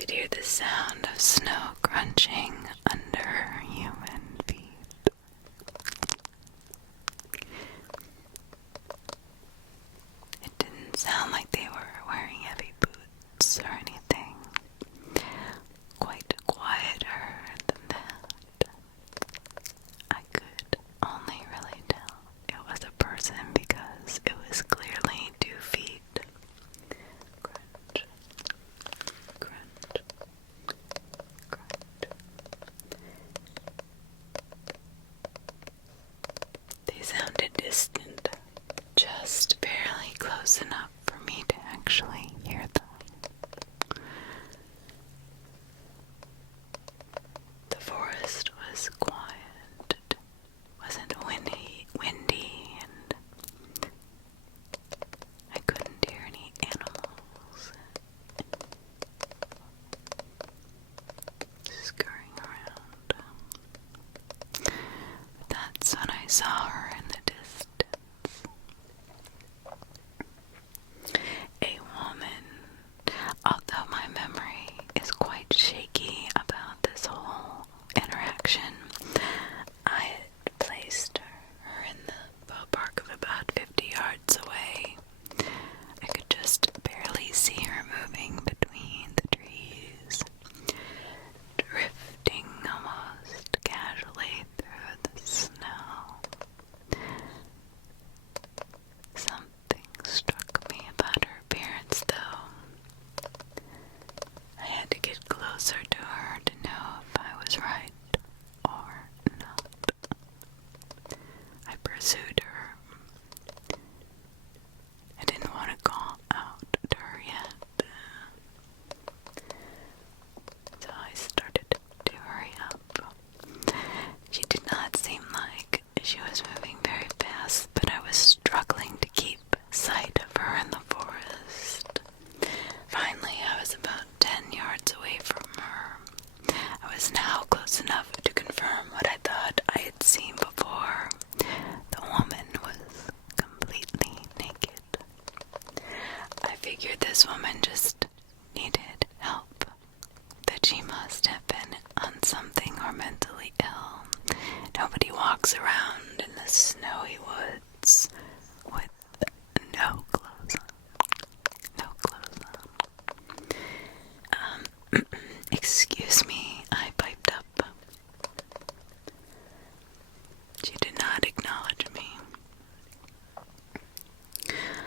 could hear the sound of snow crunching under her human feet. It didn't sound like they were wearing heavy boots or anything. Quite quieter than that. I could only really tell it was a person because it was clearly 2 feet. Crunch, crunch, crunch. They sounded distant, just barely close enough for me to actually hear them. The forest was quiet. It wasn't windy, and I couldn't hear any animals scurrying around. That's when I saw her in the distance. A woman. Although my memory is quite shaky about this whole interaction, I had placed her in the ballpark of about 50 yards away. I could just barely see her moving between the trees, drifting almost casually through the snow. Something struck me about her appearance, though. I had to get closer to her to know if I was right or not. I pursued her. I didn't want to call out to her yet, so I started to hurry up. She did not seem like she was moving very fast, but I was struggling to keep sight of her in the forest. Finally, I was about 10 yards away from her. I was now close enough to confirm what I thought I had seen before. The woman was completely naked. I figured this woman just needed help, that she must have been on something or mentally ill. Nobody walks around in the snowy woods with no clothes on. No clothes on. Excuse me, I piped up. She did not acknowledge me.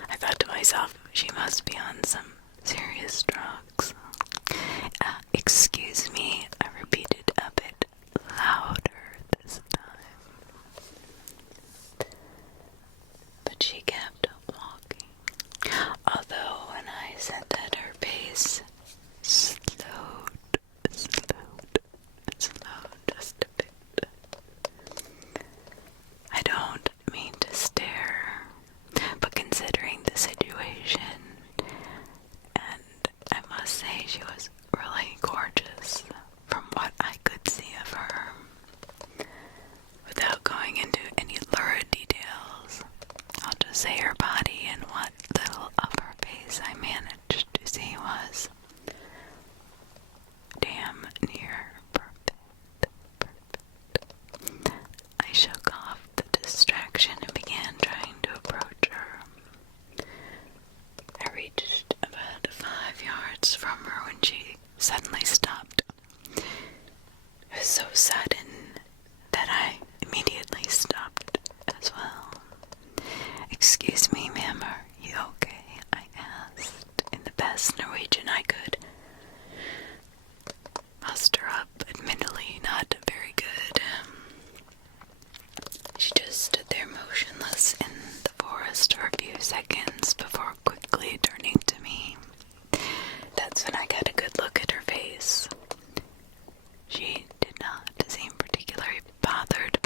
I thought to myself, she must be on some serious drugs. Excuse me, I repeated a bit louder this time. But she kept walking, although when I said that her pace slowed just a bit. I don't mean to stare, but considering the situation, and I must say she was really gorgeous from what I could see of her. Without going into any lurid details, I'll just say her body and what little of her face I managed to see was damn near perfect. I shook off the distraction and began trying to approach her. I reached about 5 yards from her when she suddenly stopped. It was so sudden that I immediately stopped as well. "Excuse me, ma'am, are you okay?" I asked in the best Norwegian I could muster up, admittedly not very good. She just stood there motionless in the forest for a few seconds before quickly turning to me. That's when I got a good look at her face. She did not seem particularly bothered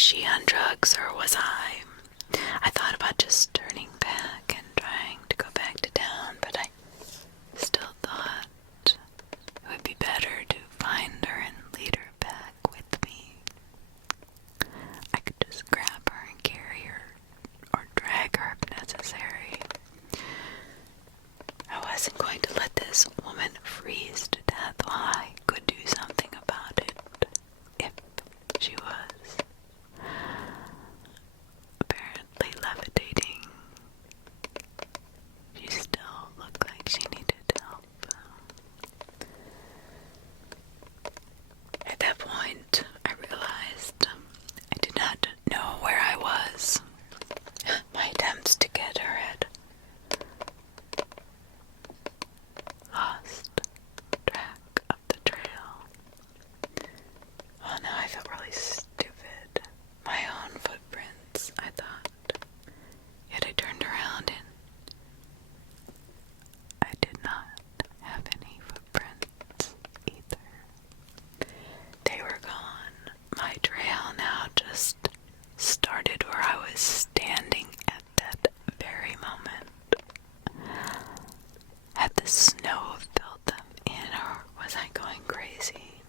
she on drugs or was I? I thought about just turning back and trying to go back to town, but I still thought it would be better to find her and lead her back with me. I could just grab her and carry her, or drag her if necessary. I wasn't going to let this woman freeze to death while I could do something about it, if she was apparently levitating. She still looked like she needed help. At that point, I realized I did not know where I was. My attempts to get her had lost track of the trail. Oh, now I felt really stupid. My own footprints, I thought. Yet I turned around and I did not have any footprints either. They were gone. My trail now just started where I was standing at that very moment. Had the snow filled them in, or was I going crazy?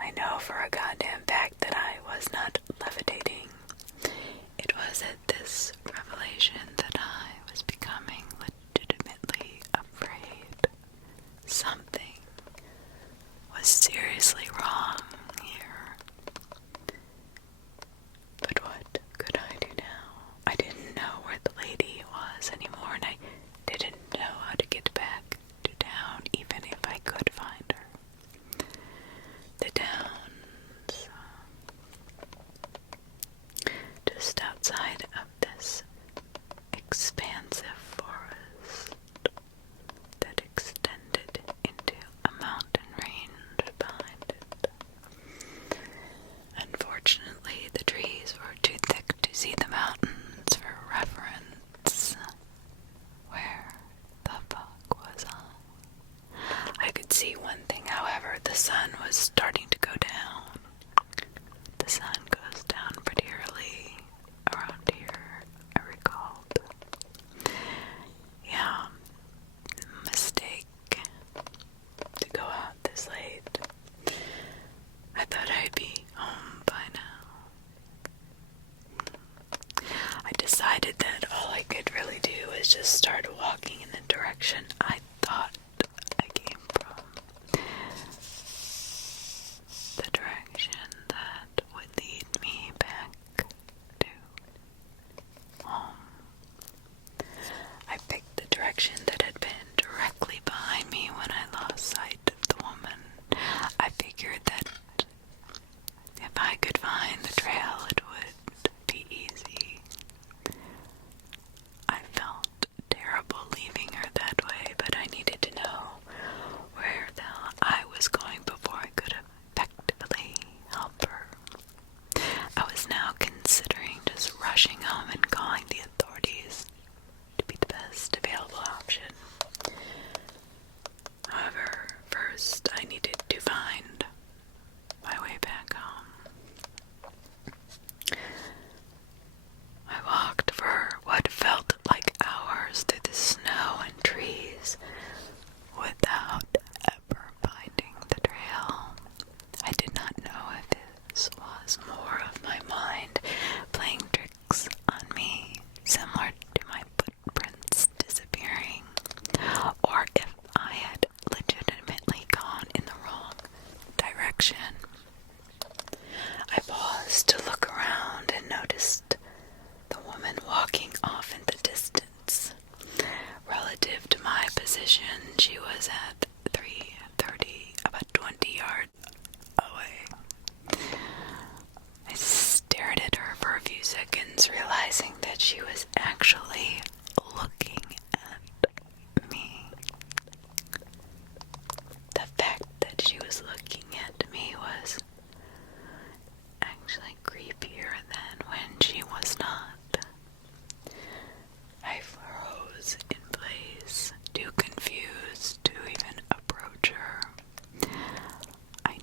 I know for a goddamn fact that I was not levitating. It was at this revelation that I was becoming legitimately afraid. Something was seriously wrong here. But what could I do now? I didn't know where the lady was anymore, and I didn't know how to get back to town, even if I could find her. The town's just outside of this expansive forest that extended into a mountain range behind it. Unfortunately, the trees were too thick to see the mountains for reference. Where the fuck was I? I could see one thing, however. The sun was starting to go down. The sun goes down pretty early around here, I recalled. Yeah, mistake to go out this late. I thought I'd be home by now. I decided that all I could really do was just start walking in the direction I thought I came from. The direction that would lead me back to home. I picked the direction that had been directly behind me when I lost sight of the woman. I figured that if I could find the trail, it would be easy. I felt terrible leaving her that way, but I needed to know where the hell I was going before I could effectively help her. I was now considering just rushing home and calling the authorities to be the best available option. However, first I needed to find my way back home. I walked for what felt like hours through the snow and trees without ever finding the trail. I did not know if this was more of my mind playing tricks on me, similar to my footprints disappearing, or if I had legitimately gone in the wrong direction. I paused to look around and noticed the woman walking off in the distance. Relative to my position, she was at 3:30, about 20 yards away. I stared at her for a few seconds, realizing that she was actually looking at me. The fact that she was looking at me was actually creepier than when she was not. I froze in place, too confused to even approach her. I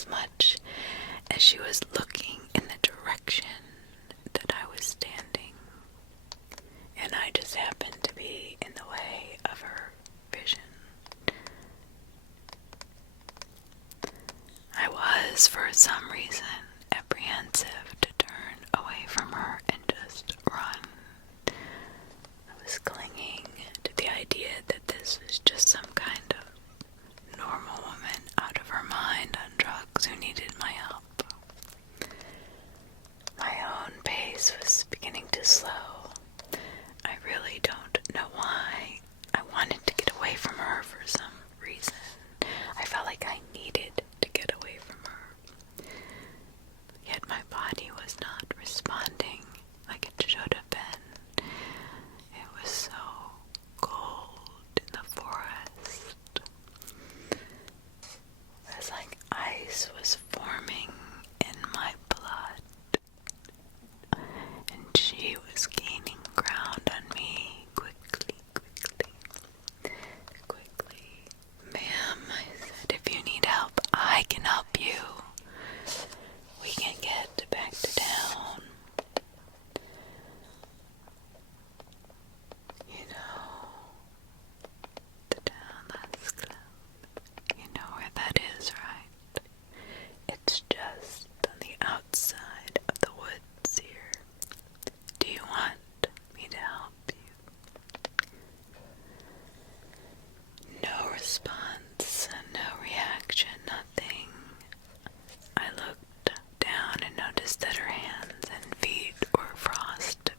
as much as she was looking in the direction that I was standing, and I just happened to be in the way of her vision. I was, for some reason, apprehensive to turn away from her and just run. I was clinging to the idea that this was just some kind of normal woman out of her mind on drugs who needed my help. My own pace was beginning to slow. I really don't know why. I wanted to get away from her for some reason. I felt like I needed to get away from her. Yet my body was not responding like it should have been. It was so cold in the forest. It was like ice was forming in my blood, and she was gaining ground on me quickly. Ma'am, I said, if you need help, I can help you. We can get back to town. You know, the town that's club. You know where that is, right? It's just on the outside of the woods here. Do you want me to help you? No response, no reaction, nothing. I looked down and noticed that her hands and feet were frostbitten.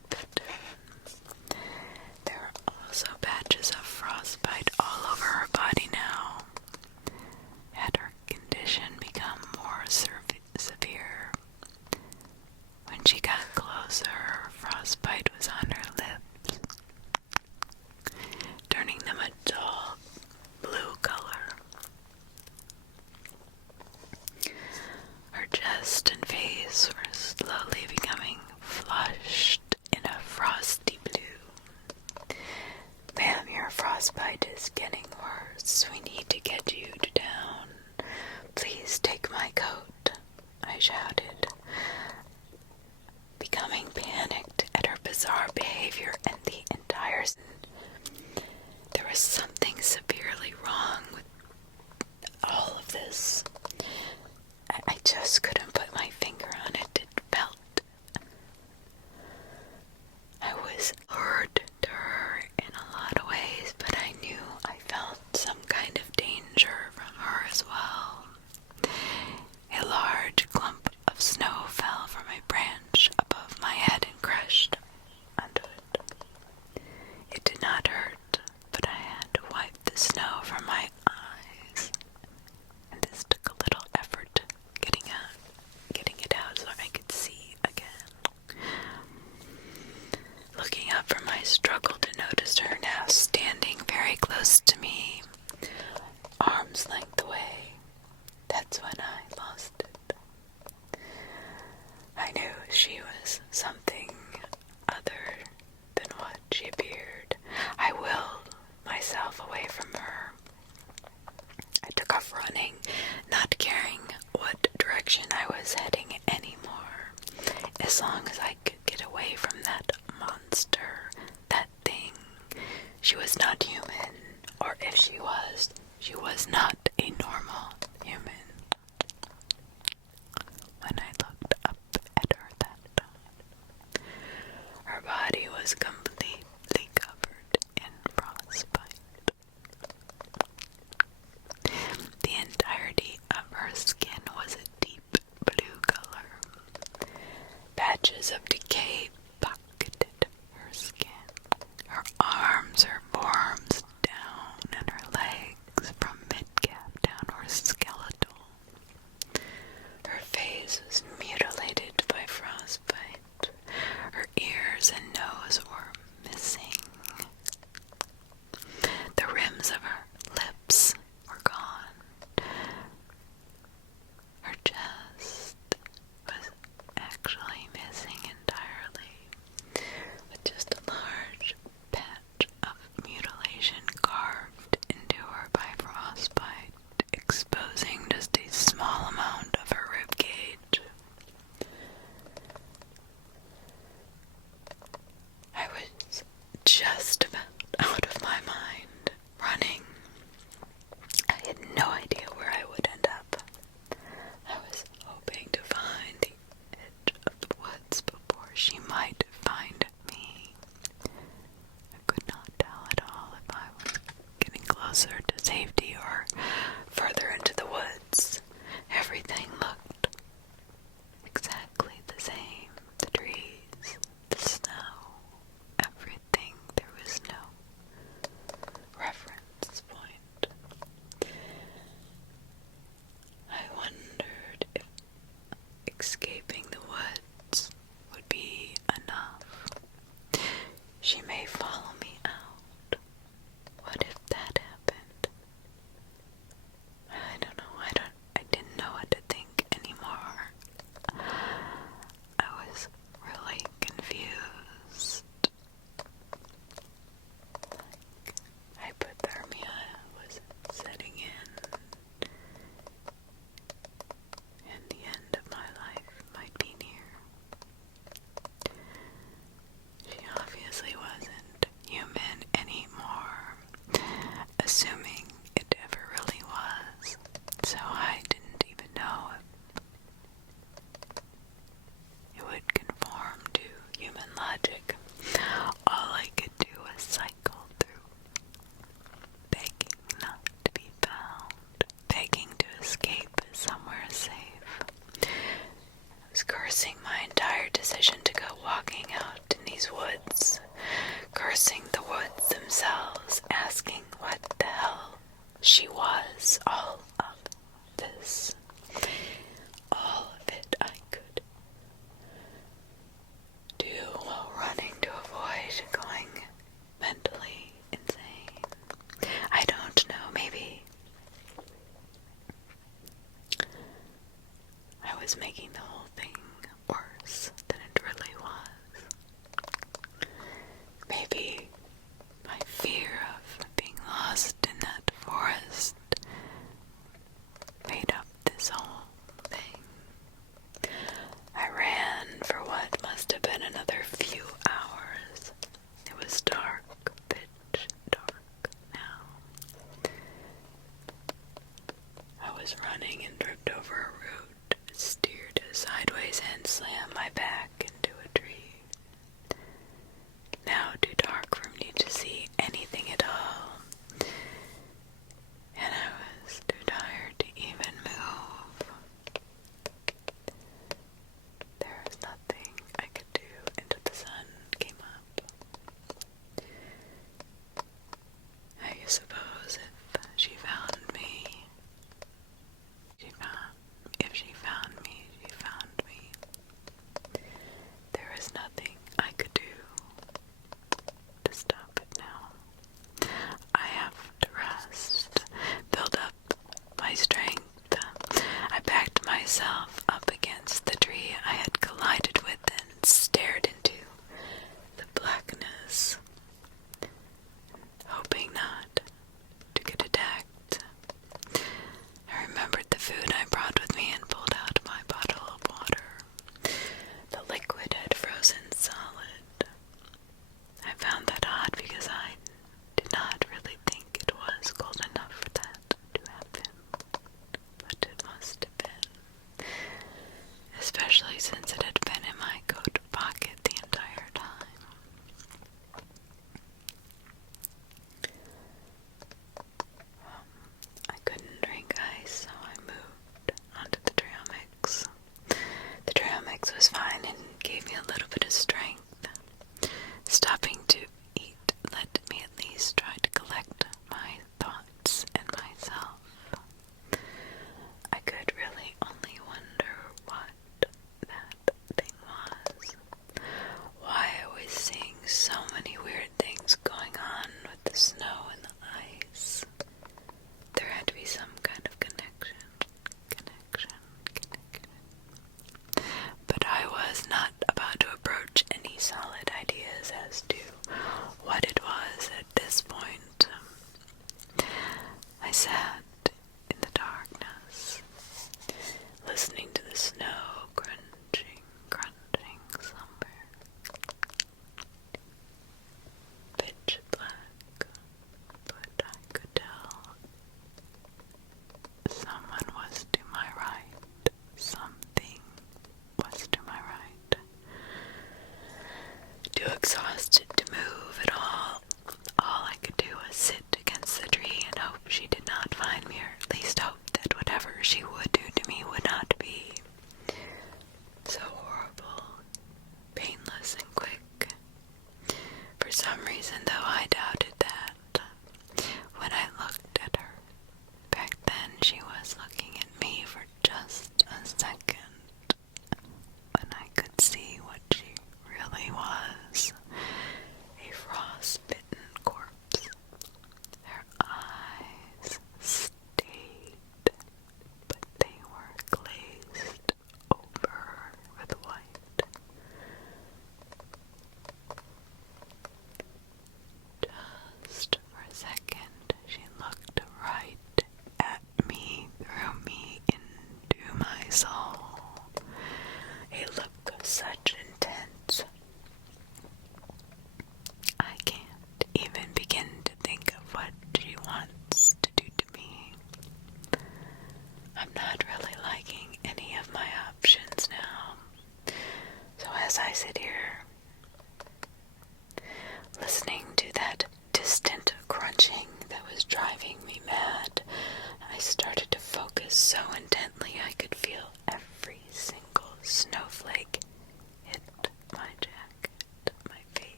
There were also patches of frostbite all over her body now. Had her condition become more severe? When she got closer, her frostbite was on her lips, turning them a dull blue color. Her chest and face were slowly becoming flushed in a frosty blue. Ma'am, your frostbite is getting worse. We need to get you to town. Please take my coat, I shouted, becoming panicked at her bizarre behavior and the entire... There was something severely wrong with all of this. I just couldn't put my finger on it. It felt... I was lured to her in a lot of ways, but I knew I felt some kind of danger from her as well. A large clump of snow fell from a branch above my head and crashed onto it. It did not hurt, but I had to wipe the snow from my eyes, and this took a little effort getting it out so I could see again. Looking up from my struggle to notice her now standing very close to me, arm's length away, that's when I lost it. I knew she was something other than what she appeared. I willed myself away from her. I took off running, not caring what direction I was heading anymore, as long as I could get away from that monster, that thing. She was not human, or if she was not a normal human. When I looked up at her that time, her body was completely covered in frostbite. The entirety of her skin was a deep blue color. Patches of decay pocketed her skin. Her arms, her forearms down, and her legs from mid-calf down were skeletal. Her face was mutilated by frostbite. Her ears and nose were missing. The rims of her lips were gone. Her chest was actually missing entirely. escaping the woods would be enough. She may follow me out. What if that happened? I don't know. I didn't know what to think anymore. I was really confused. Hypothermia was setting in, and the end of my life might be near. She obviously wasn't human anymore, assuming it ever really was, so I didn't even know if it would conform to human logic. All I could do was cycle through, begging not to be found, begging to escape somewhere safe. I was cursing my entire decision to go walking out in these woods, cursing the woods themselves, asking what the hell she was. All of this, all of it I could do while running to avoid going mentally insane. I don't know, maybe I was making the whole thing worse than it really was. Maybe my fear of being lost in that forest made up this whole thing. I ran for what must have been another few hours. It was dark, pitch dark now. I was running and tripped over a root, steered sideways and slammed my back into a tree. Now too dark for me to see anything at all, and I was too tired to even move. There was nothing I could do until the sun came up. I suppose if she found me, she found me. There was nothing I could do to stop it now. I have to rest, build up my strength. I backed myself up against the tree I had collided with and stared into the blackness, hoping not to get attacked. I remembered the food I brought with me and pulled out my bottle of water. The liquid had frozen solid. I found that odd because I did not really think it was cold enough for that to happen, but it must have been, especially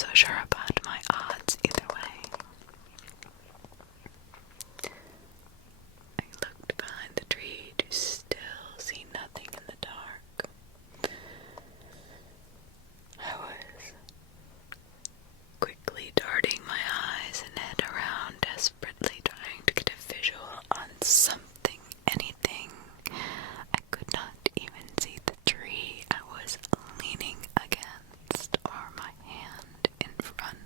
so sure about my odds either way. I looked behind the tree to still see nothing in the dark. I was quickly darting my eyes and head around, desperately trying to get a visual on something, anything. I could not even see the tree I was leaning against or my hand in front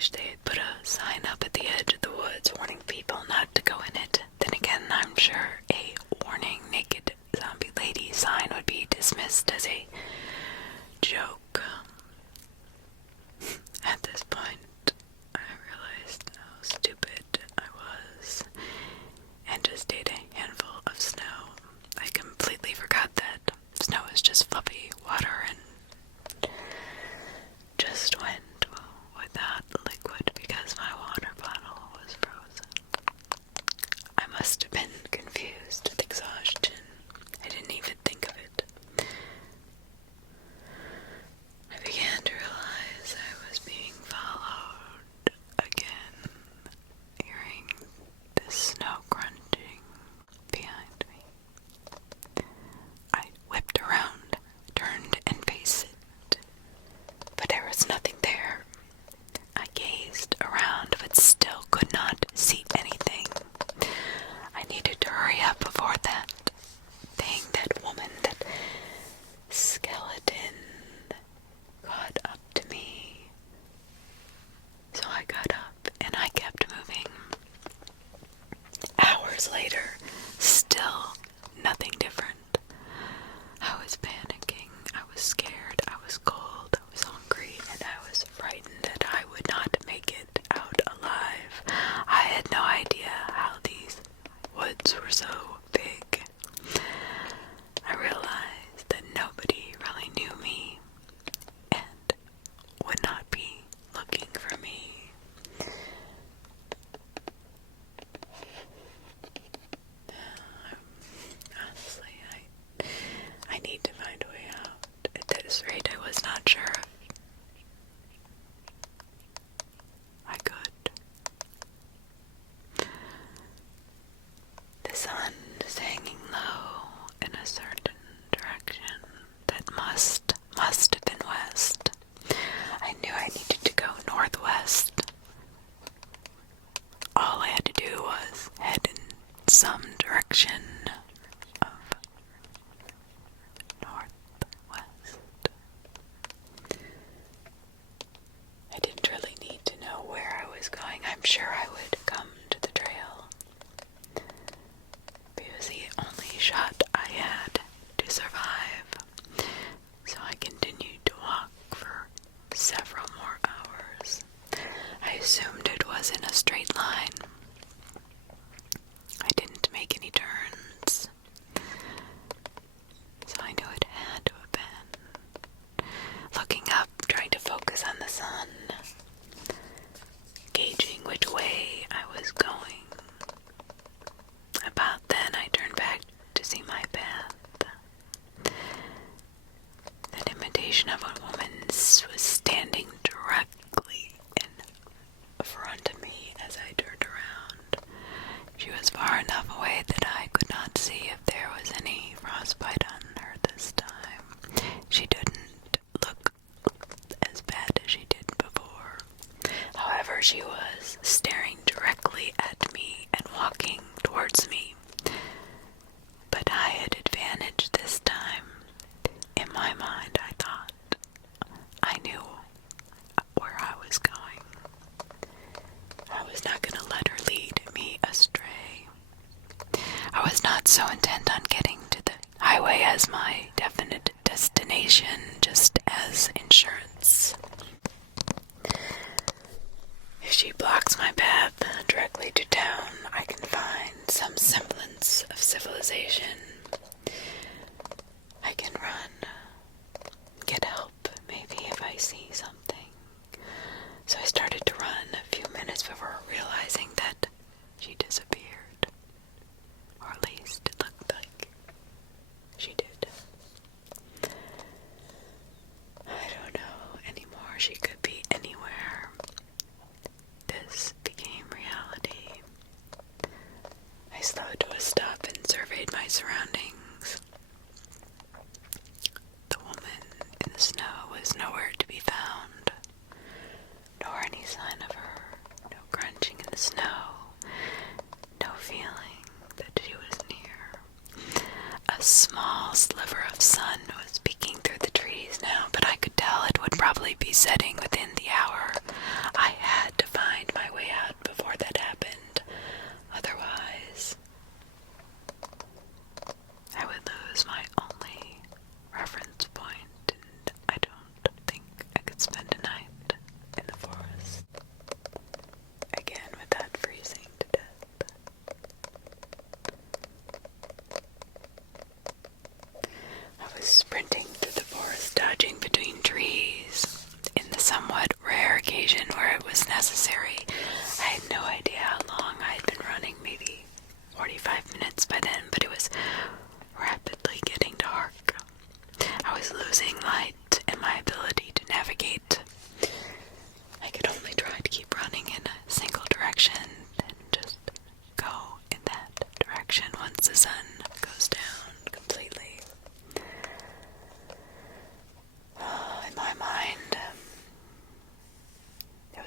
wish they had put a sign up at the edge of the woods warning people not to go in it. Then again, I'm sure a warning naked zombie lady sign would be dismissed as a joke. At this point, I realized how stupid I was and just ate a handful of snow. I completely forgot that snow is just fluffy water and just went without liquid because my water bottle was frozen. I must have been confused with exhaustion. I didn't even think of it. I began to realize I was being followed again, hearing the snow crunching behind me. I whipped around, turned and faced it, but there was nothing there. I gazed around but still could not see anything. I needed to hurry up before that thing, that woman, that skeleton got up to me. So I got up and I kept moving. Hours later, still nothing different. I was panicking, I was scared, I was cold, I was hungry, and I was frightened that I would not make it out alive. I had no idea how these woods were so big. I realized that nobody really knew me and would not be looking for me. Honestly, I need to find a way out. At this rate, I was not sure if I could. The sun is hanging low in a certain direction that must have been west. I knew I needed to go northwest. All I had to do was head in some direction of northwest. I didn't really need to know where I was going. I'm sure I would come to the trail. It was the only shot I had to survive. So I continued to walk for several more hours. I assumed it was in a straight line. I didn't make any turns, so I knew it had to have been. Looking up, trying to focus on the sun, gauging which way I was going. About then, I turned back to see my path. That imitation of a woman was standing directly in front of me as I turned around. She was far enough away that I could not see if there was any frostbite on her this time. She didn't look as bad as she did before. However, she was staring directly at me and walking towards me. But I had advantage this time. In my mind, I thought I knew where I was going. I was not going to let her lead me astray. I was not so intent on getting to the highway as my definite destination, just as insurance. If she blocks my path directly to town, I can find some semblance of civilization. I can run, get help, maybe if I see something. So I started to run a few minutes before realizing that she disappeared. Or at least it looked like she did. I don't know anymore. She could be anywhere. This became reality. I slowed to a stop and surveyed my surroundings. The woman in the snow was nowhere to be found, nor any sign of her. No crunching in the snow, no feeling that she was near. A small sliver of sun was peeking through the trees now, but I could tell it would probably be setting within the hour. I had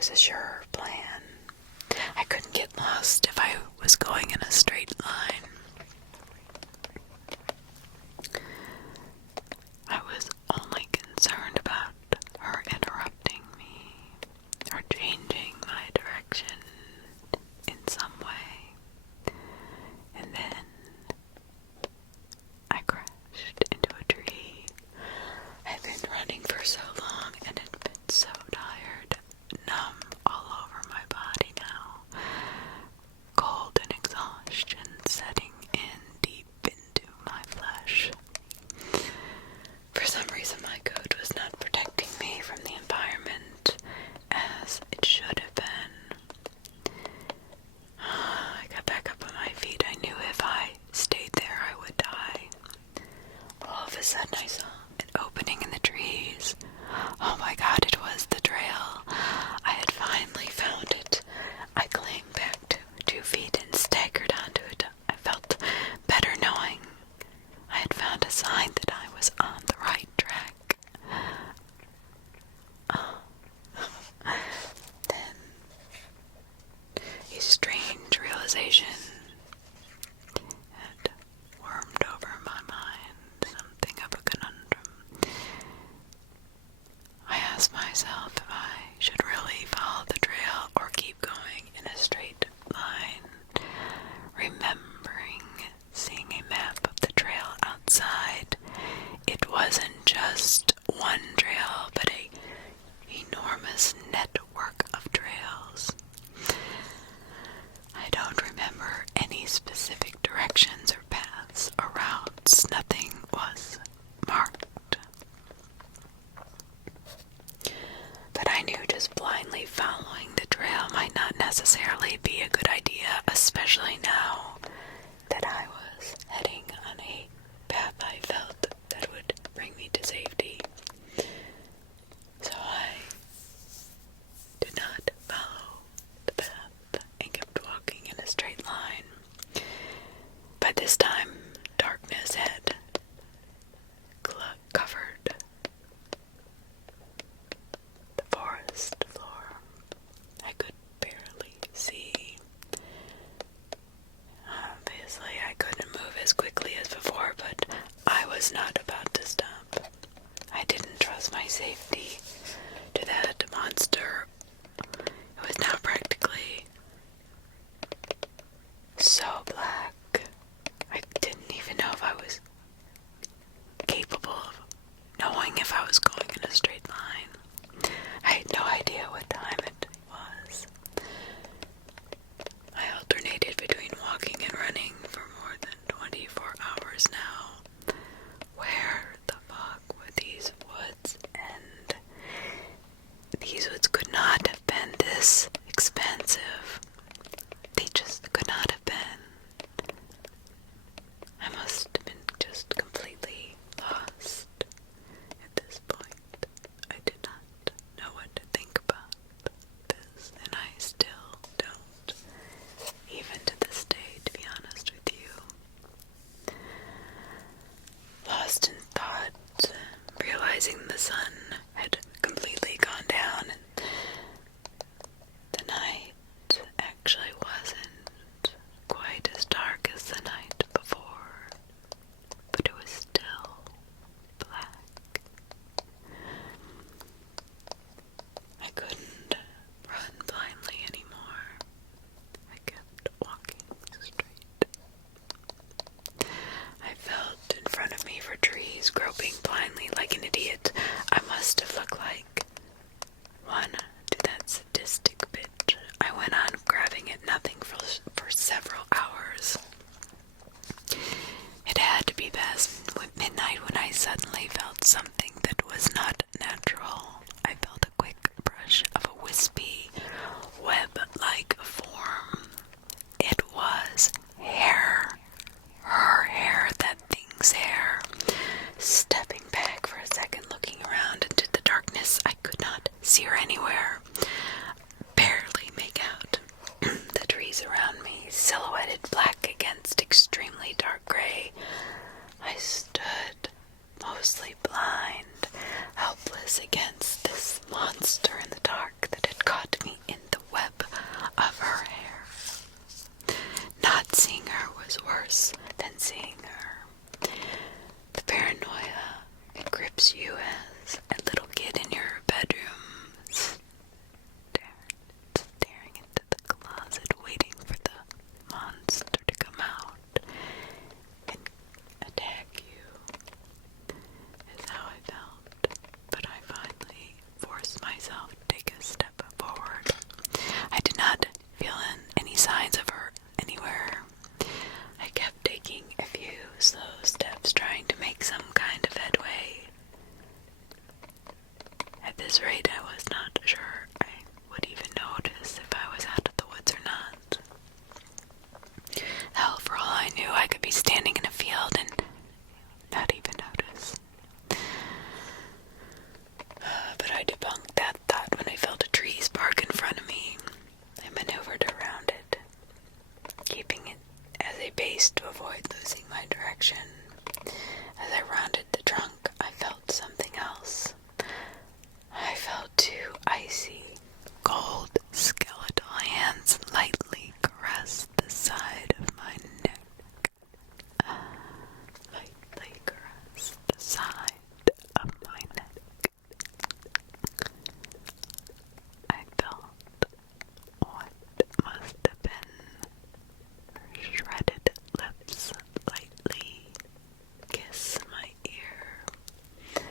was a sure plan. I couldn't get lost if I was going in a straight line. I was only concerned about her interrupting me or changing my direction in some way. And then I crashed into a tree. I'd been running for so long and had been so tired, numb all over my body now. Cold and exhaustion setting in deep into my flesh. For some reason my coat was not protecting me from the environment as it should have been. I got back up on my feet. I knew if I stayed there I would die. All of a sudden I saw an opening in the trees. Oh my God, it was the trail. I had finally found it. I climbed back to 2 feet and staggered onto it. I felt better knowing I had found a sign that I was on the right track. Then a strange realization had wormed over my mind, something of a conundrum. I asked myself if I should really follow the trail or keep going in a straight line, remembering seeing a map of the trail outside. It wasn't just one trail, but a enormous network of trails. I don't remember any specific directions or paths or routes. Nothing was marked. But I knew just blindly following the trail might not necessarily be a good idea, especially now that I was heading on a path I felt that would bring me to safety. So I did not follow the path and kept walking in a straight line. By this time, darkness had covered the forest floor. I could barely see. Obviously, I couldn't move as quickly as before, but I was not about to stop. I didn't trust my safety to that monster. It was now practically so black. I didn't even know if I was capable of knowing if I was going in a straight line. I had no idea what time it was. I alternated between walking and running for more than 24 hours now. Where the fuck were these woods? And these woods could not have been this expansive. They just could not have been. I must have been just completely lost at this point. I did not know what to think about this, and I still don't, even to this day, to be honest with you. Lost in thought, realizing the sun had completely gone down, and the night actually wasn't quite as dark as the night before, but it was still black. I couldn't run blindly anymore. I kept walking straight. I felt in front of me for trees, groping blindly like an idiot. I must have looked like one to that sadistic bitch. I went on grabbing at nothing for several hours. It had to be past midnight when I suddenly felt something that was not natural. I felt a quick brush of a wispy, web-like form. It was hair. Her hair, that thing's hair. Stepping back for a second, looking around into the darkness, I could not see her anywhere. Barely make out the trees around me, silhouetted black against extremely dark gray. I stood, mostly blind, helpless against this monster in the dark that had caught me this rate, I was not sure I would even notice if I was out of the woods or not. Hell, for all I knew, I could be standing in a field and not even notice. But I debunked that thought when I felt a tree spark in front of me. I maneuvered around it, keeping it as a base to avoid losing my direction. As I rounded the trunk, I felt something else. I felt two icy, cold, skeletal hands lightly caress the side of my neck. Lightly caress the side of my neck. I felt what must have been shredded lips lightly kiss my ear.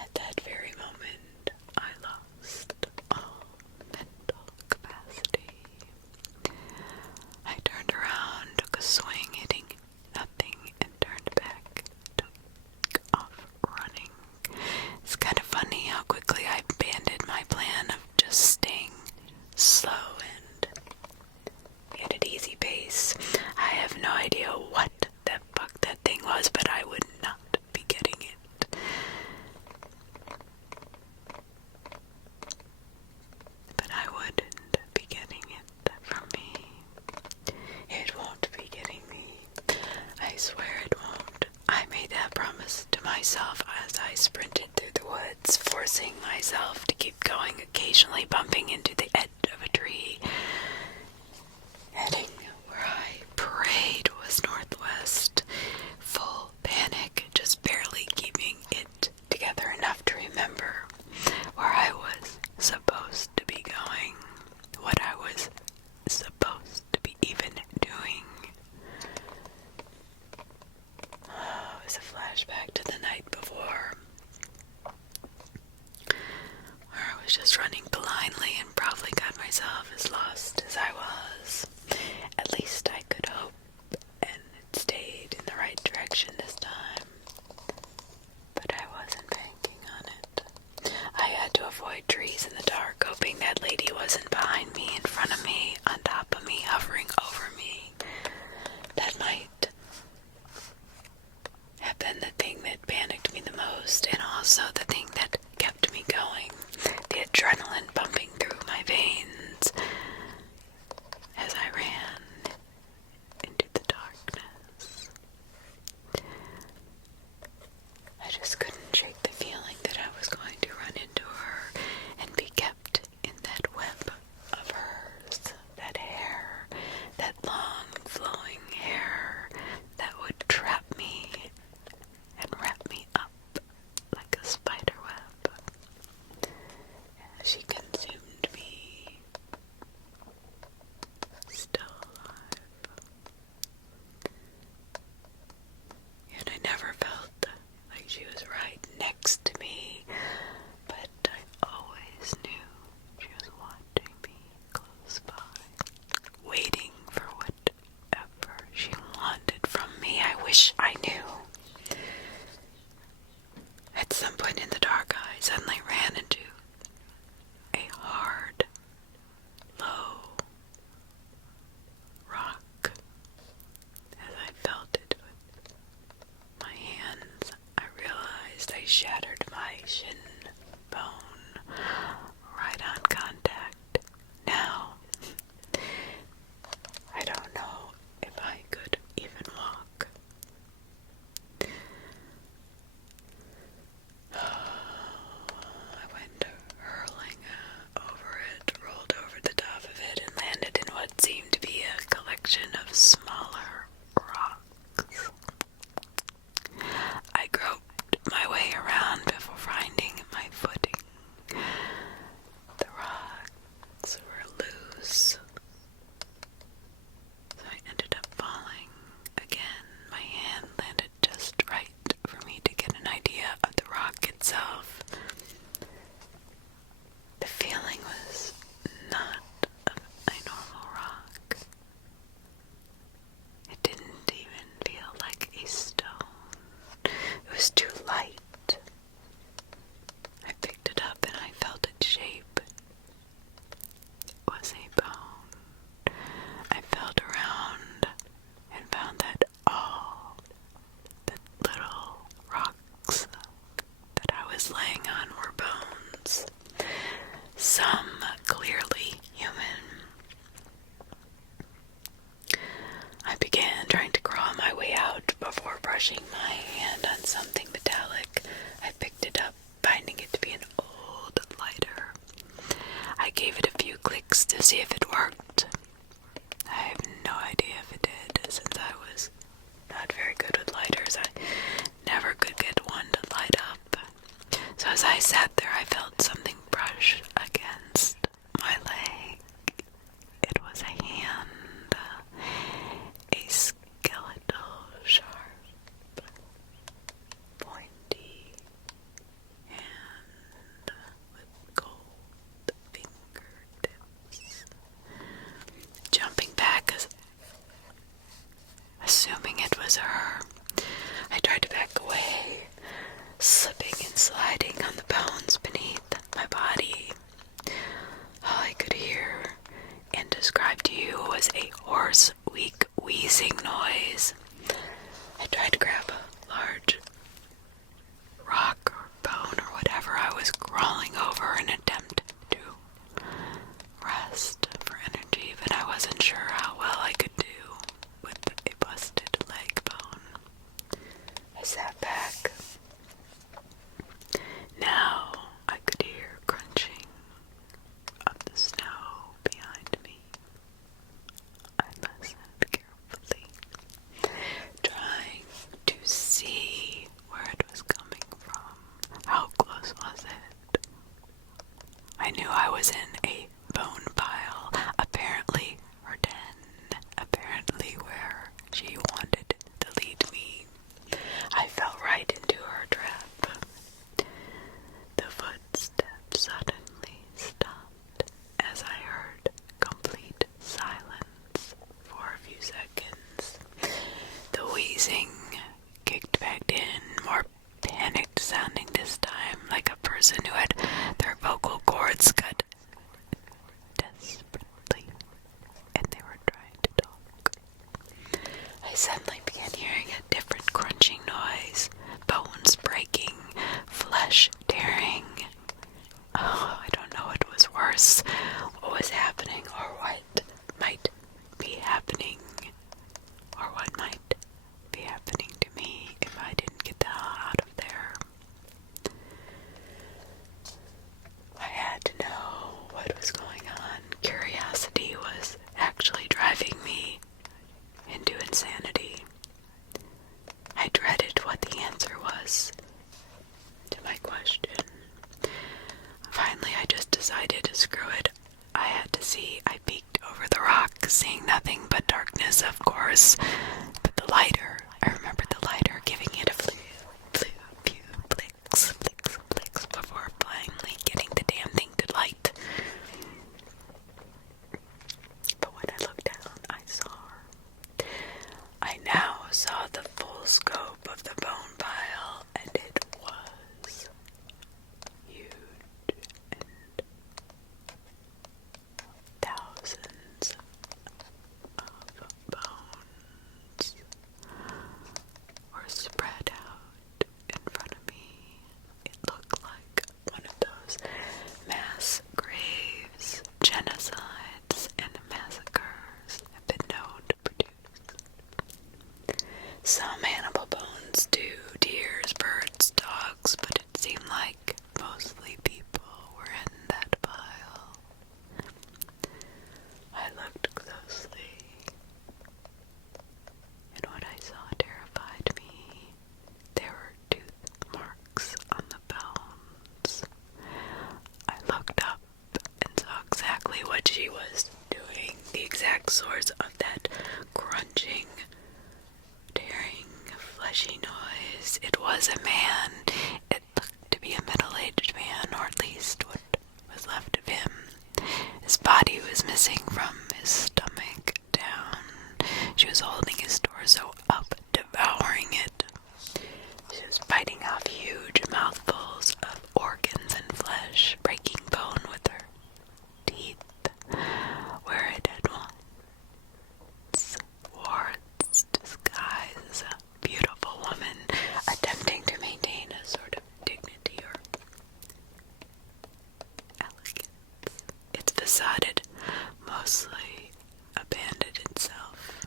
At that very moment, I lost all mental capacity. I turned around, took a swing, hitting nothing, and turned back, took off running. It's kind of funny how quickly I abandoned my plan of just staying slow and at an easy pace. I have no idea what the fuck that thing was, but I would not be getting it. But I wouldn't be getting it from me. It won't be getting me. I swear it won't. I made that promise to myself as I sprinted through the woods, forcing myself to keep going, occasionally bumping into the edge of a tree. Heading where I prayed was northwest. Full panic, just barely keeping it together enough to remember where I was supposed to be going, what I was supposed to be even doing. Oh, it was a flashback to the night before, where I was just running blindly and probably got myself as lost as I was. At least I could hope, and it stayed in the right direction this time. But I wasn't banking on it. I had to avoid trees in the dark, hoping that lady wasn't behind me, in front of me, on top of me, hovering over me. That might have been the thing that panicked me the most, and also the thing that kept me going. The adrenaline pumping through my veins as I ran into the darkness. I just couldn't shake the feeling that I was going to run into her and be kept in that web of hers. That hair, that long flowing hair that would trap me and wrap me up like a spider web. on were bones, some clearly human. I began trying to crawl my way out before brushing my hand on something metallic. I picked it up, finding it to be an old lighter. I gave it a few clicks to see if it worked. I have no idea if it did, since I was not very good with lighters. I never could get one to light up. So as I sat there, I felt something brush against my leg. It was a hand, a skeletal, sharp, pointy hand with gold fingertips. Jumping back, assuming it was her, I tried to back away, slipping and sliding on the bones beneath my body. All I could hear and describe to you was a hoarse, weak, wheezing noise. I tried to grab a large rock or bone or whatever I was crawling over in an attempt to rest for energy, but I wasn't sure how well I could do with a busted leg bone. I sat back. Now I could hear crunching of the snow behind me. I listened carefully, trying to see where it was coming from. How close was it? I knew I was in a bone pile, apparently her den, apparently where she wanted to lead me. I fell right into her trap. The footsteps suddenly stopped as I heard complete silence for a few seconds. The wheezing kicked back in, more panicked sounding this time, like a person who had their vocal cords cut desperately and they were trying to talk. I suddenly began hearing a different crunching noise, bones breaking, flesh tearing. Oh, I don't know what was worse, what was happening, or what might be happening, or what might be happening to me if I didn't get the hell out of there. I had to know what was going on. Curiosity was actually driving me into insanity. I dreaded what the answer was to my question. Finally, I just decided to screw it. I had to see. I peeked over the rock, seeing nothing but darkness, of course. But the lighter, I remembered the lighter, giving it a few flicks before finally getting the damn thing to light. But when I looked down, I saw her. I now saw the full scope of the bone pile, and it was huge and thousands of bones were spread out in front of me. It looked like one of those mass graves, genocides, and massacres have been known to produce. Some animal bones do, deers, birds, dogs, but it seemed like mostly people were in that pile. I looked closely, and what I saw terrified me. There were tooth marks on the bones. decided mostly abandoned itself.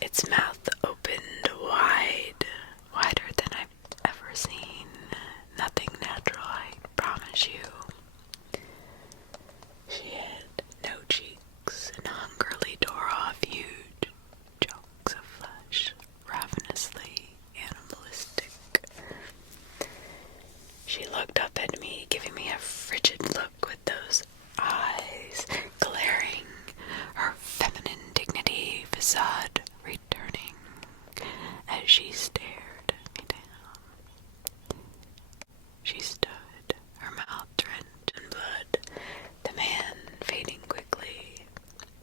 Its mouth opened wide, wider than I've ever seen. Nothing natural, I promise you. She had no cheeks and hungrily tore off huge chunks of flesh, ravenously animalistic. She looked up at me, giving me a frigid look with those eyes glaring, her feminine dignity facade returning as she stared me down. She stood, her mouth drenched in blood, the man fading quickly,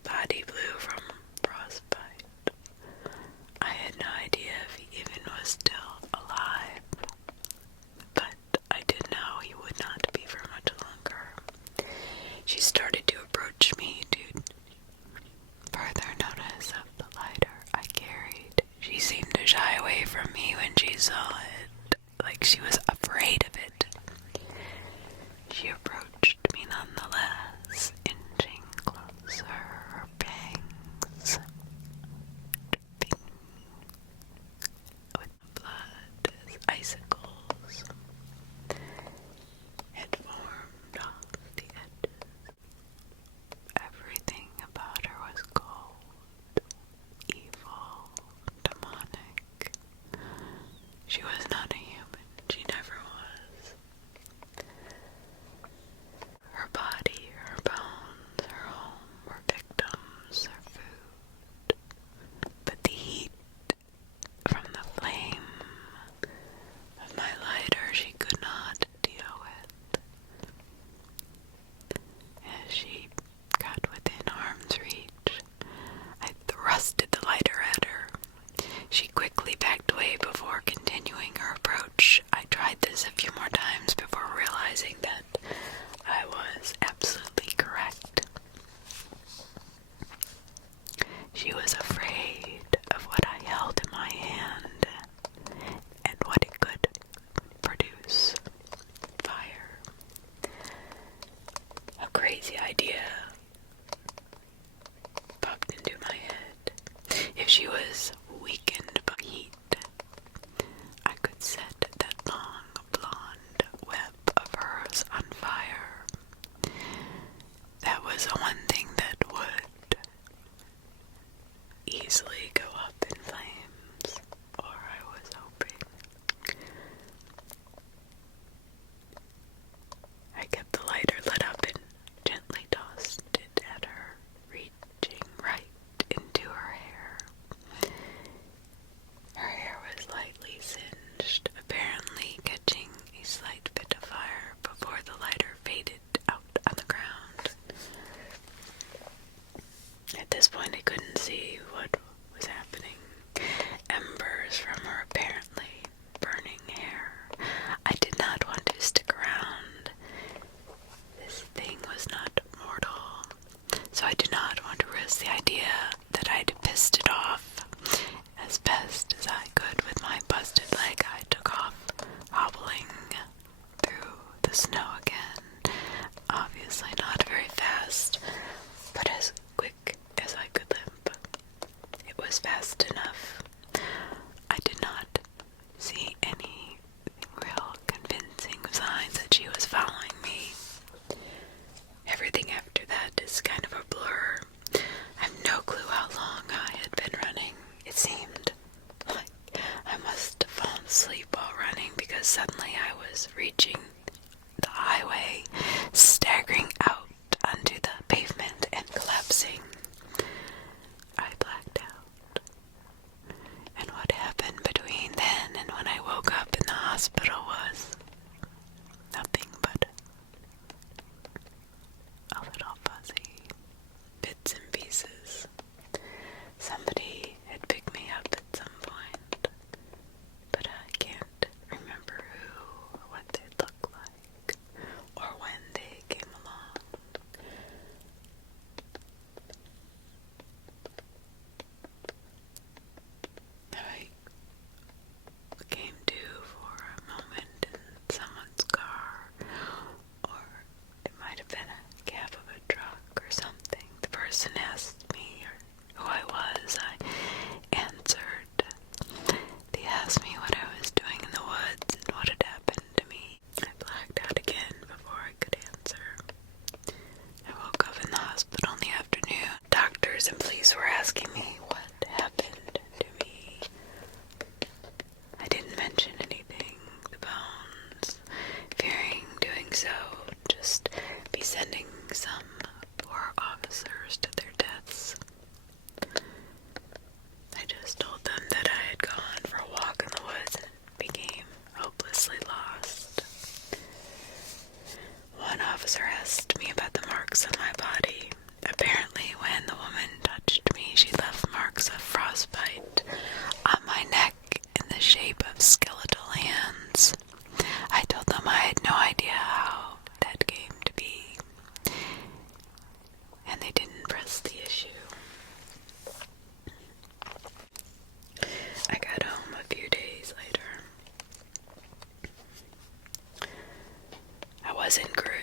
body blue from frostbite. I had no idea if he even was still alive, but I did know he would not be for much longer. She started to approach me to further notice of the lighter I carried. She seemed to shy away from me when she saw it, like she was afraid of it. She approached me nonetheless, inching closer, her bangs dripping with blood as icicles had formed off the edges. Everything about her was cold, evil, demonic. She was not a human. She never was. Her body, her bones, her home were victims, her food. But the heat from the flame of my lighter she could not deal with. As she got within arm's reach, I thrusted the lighter at her. She quickly backed away before continuing her approach. I tried this a few more times before realizing that I was absolutely correct. She was afraid of what I held in my hand and what it could produce. Fire. A crazy idea popped into my head. If she was weakened by heat, I could set that long blonde web of hers on fire. That was the one thing that would easily go up in flames, or I was hoping. I kept the lighter lit up and gently tossed it at her, reaching right into her hair. Her hair was lightly singed, apparently catching a slight bit of fire before the lighter faded out on the ground. At this point I couldn't see what was happening. Embers from her apparently burning hair. I did not want to stick around. This thing was not mortal, so I did not want to risk the idea that I'd pissed it off. As best as I could with my busted leg, I took off, hobbling through the snow again. Obviously not very fast, but as quick as I could limp. It was fast enough. I did not see any real convincing signs that she was following me. Everything after that is kind of a blur. I have no clue how long I had been running. It seemed like I must have fallen asleep while running, because suddenly I was reaching the highway, staggering out onto the pavement and collapsing. I blacked out. And what happened between then and when I woke up in the hospital was nothing but a little fuzzy bits and pieces. Somebody had picked me up at some point, but I can't remember who or what they looked was in Groot.